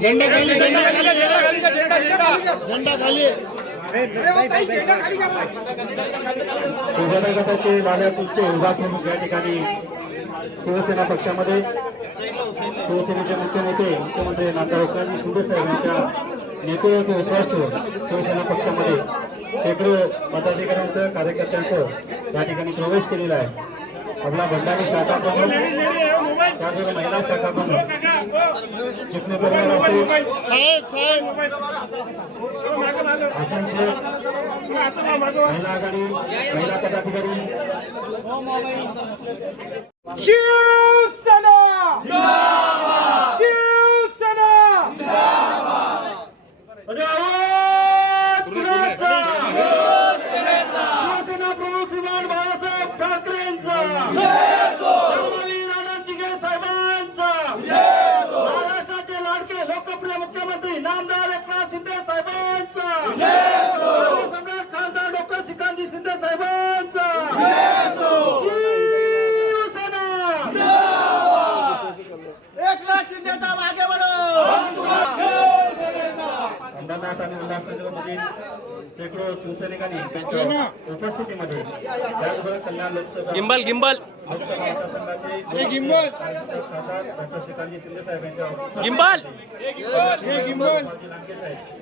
झेंडा खाली झेंडा खाली. झेंडा खाली शिवसेना गटाचे लाल्यापूरचे विभाग प्रमुख या ठिकाणी शिवसेना पक्षामध्ये शिवसेनेचे मुख्य नेते मुख्यमंत्री नाथराव एकनाथजी शिंदे साहेब यांच्या नेतृत्व विश्वास ठेवून शिवसेना पक्षामध्ये शेकडो पदाधिकाऱ्यांसह कार्यकर्त्यांसह या ठिकाणी प्रवेश केलेला आहे. आपला भंडारी शाखा प्रमुख त्याचबरोबर महिला शाखा प्रमुख चिपणे परिवार असेल साहेब साहेब हसन शेख महिला आघाडी महिला पदाधिकारी शिवसेना शिवसेना नामदार एकनाथ अंबरनाथ आणि उल्हासनगरमधील शेकडो शिवसैनिकांनी त्यांच्या उपस्थितीमध्ये त्याचबरोबर कल्याण लोकसभा गिंबल गिंबल. लोकसभा मतदारसंघाचे गिंबल. खासदार डॉक्टर श्रीकांतजी शिंदे साहेब यांच्या गिंबल. हे गिंबल. लांडगे साहेब